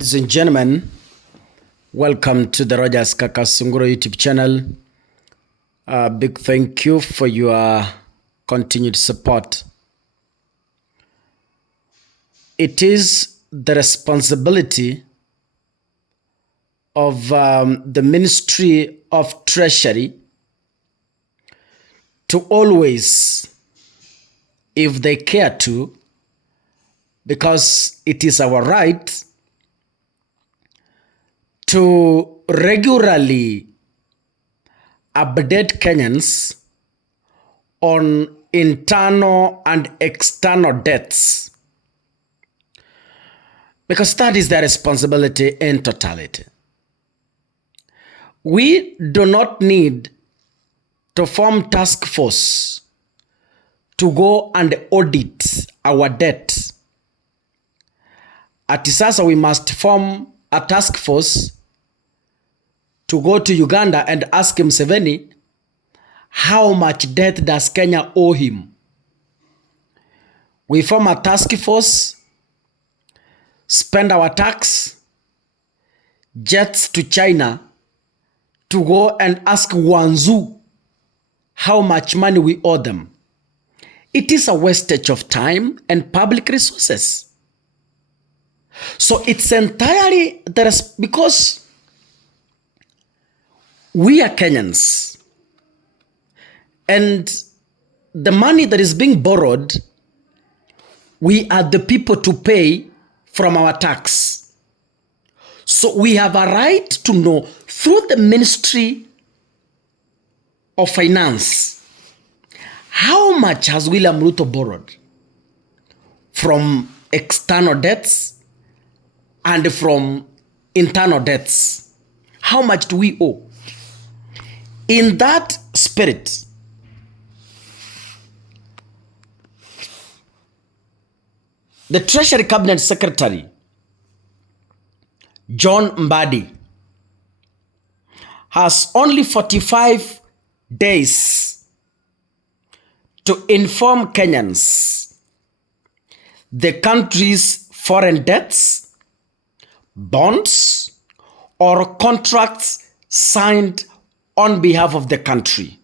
Ladies and gentlemen, welcome to the Rogers Kakasungura YouTube channel. Big thank you for your continued support. It is the responsibility of the Ministry of Treasury to always, if they care to, because it is our right to regularly update Kenyans on internal and external debts, because that is their responsibility in totality. We do not need to form task force to go and audit our debt. At sasa we must form a task force to go to Uganda and ask Museveni, how much debt does Kenya owe him? We form a task force, spend our tax, jets to China to go and ask Wanzu how much money we owe them. It is a wastage of time and public resources. So it's entirely because we are Kenyans, and the money that is being borrowed, we are the people to pay from our tax. So we have a right to know through the Ministry of Finance, how much has William Ruto borrowed from external debts and from internal debts. How much do we owe? In that spirit, the Treasury Cabinet Secretary, John Mbadi, has only 45 days to inform Kenyans the country's foreign debts, bonds, or contracts signed on behalf of the country,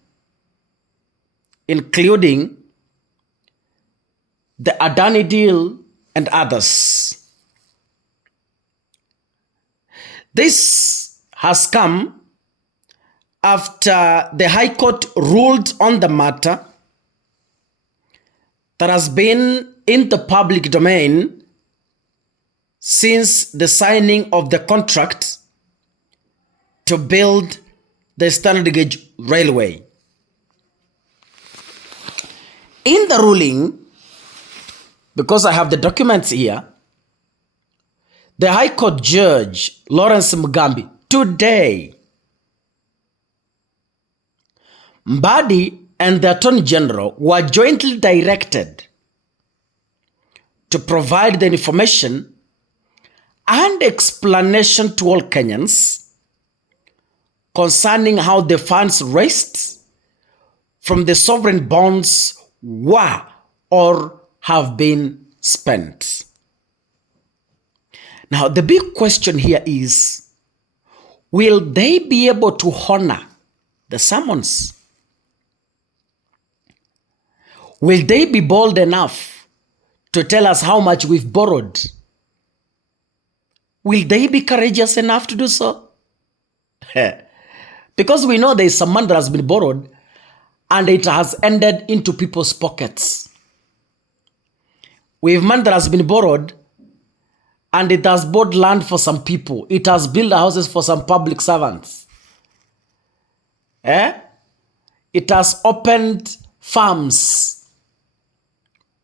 including the Adani deal and others. This has come after the High Court ruled on the matter that has been in the public domain since the signing of the contract to build the standard gauge railway. In the ruling, because I have the documents here, the High Court Judge Lawrence Mugambi today, Mbadi and the Attorney General were jointly directed to provide the information and explanation to all Kenyans concerning how the funds raised from the sovereign bonds were or have been spent. Now, the big question here is, will they be able to honor the summons? Will they be bold enough to tell us how much we've borrowed? Will they be courageous enough to do so? Because we know there is some money that has been borrowed and it has ended into people's pockets. We have money that has been borrowed and it has bought land for some people. It has built houses for some public servants. It has opened farms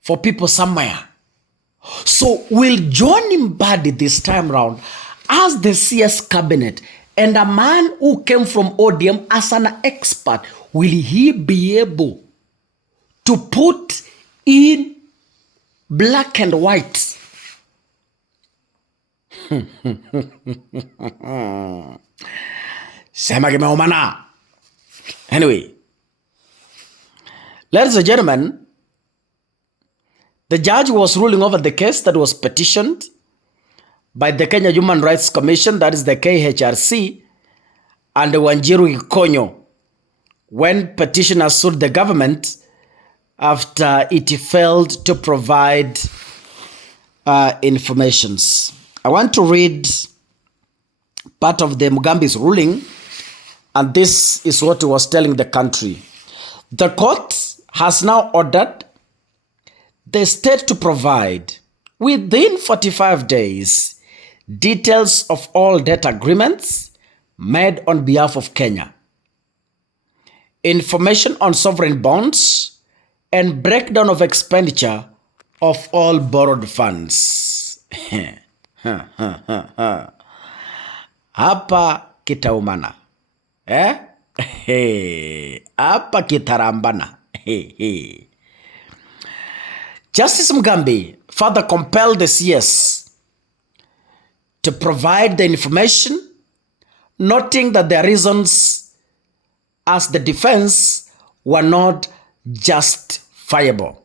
for people somewhere. So will John Mbadi this time round, as the CS cabinet and a man who came from ODM as an expert, will he be able to put in black and white anyway, ladies and gentlemen, the judge was ruling over the case that was petitioned by the Kenya Human Rights Commission, that is the KHRC, and Wanjiru Gikonyo, when petitioners sued the government after it failed to provide informations. I want to read part of the Mugambi's ruling, and this is what he was telling the country. The court has now ordered the state to provide within 45 days details of all debt agreements made on behalf of Kenya, information on sovereign bonds, and breakdown of expenditure of all borrowed funds. Hapa kitaumana. Hapa kitarambana. Justice Mugambi further compelled the CS to provide the information, noting that their reasons as the defense were not justifiable.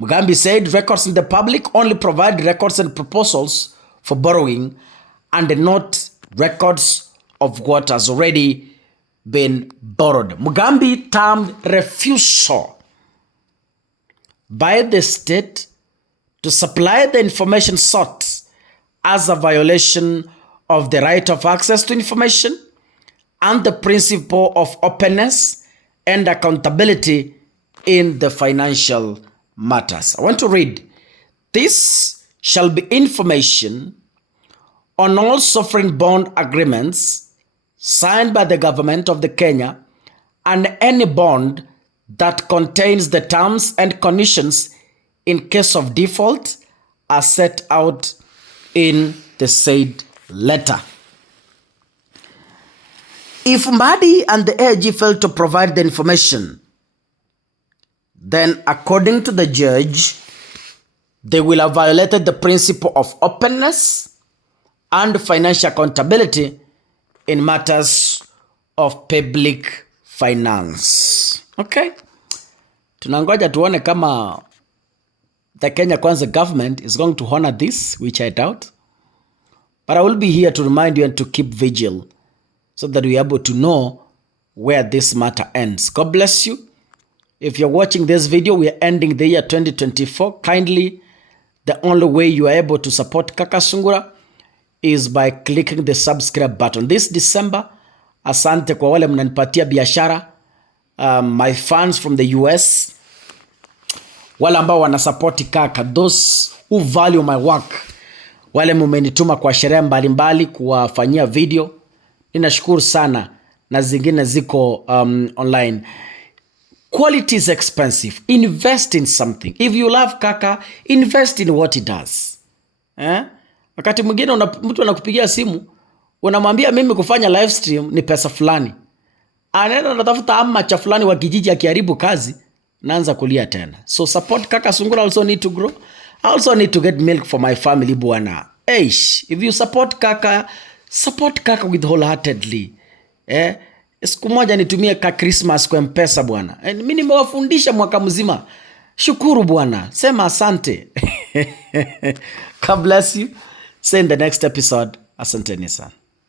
Mugambi said records in the public only provide records and proposals for borrowing and not records of what has already been borrowed. Mugambi termed refusal by the state to supply the information sought as a violation of the right of access to information and the principle of openness and accountability in the financial matters. I want to read. This shall be information on all sovereign bond agreements signed by the government of the Kenya and any bond that contains the terms and conditions in case of default as set out in the said letter. If Mbadi and the AG fail to provide the information, then according to the judge, they will have violated the principle of openness and financial accountability in matters of public finance. Okay? Tunangoja tuone kama the Kenya Kwanza government is going to honor this, which I doubt. But I will be here to remind you and to keep vigil so that we are able to know where this matter ends. God bless you. If you're watching this video, we are ending the year 2024. Kindly, the only way you are able to support Kakasungura is by clicking the subscribe button. This December, asante kwa wale mnanipatia biashara, my fans from the US, wale ambao wanasupporti Kaka, those who value my work, wale mumenituma kwa sherehe mbalimbali kuwafanyia video, ninashukuru sana, na zingine ziko online. Quality is expensive. Invest in something. If you love Kaka, invest in what he does. Wakati mwingine mtu anakupigia simu, unamwambia mimi kufanya live stream ni pesa fulani. Anaenda anatafuta amacha fulani wa kijiji akiharibu kazi, naanza kulia tena. So support Kakasungura. Also need to grow. I also need to get milk for my family bwana. Eish, if you support Kaka with wholeheartedly. Siku moja nitumie ka Christmas kwa M-Pesa bwana. Mimi nimewafundisha mwaka mzima. Shukuru bwana. Sema asante. God bless you. See you in the next episode. Asante sana.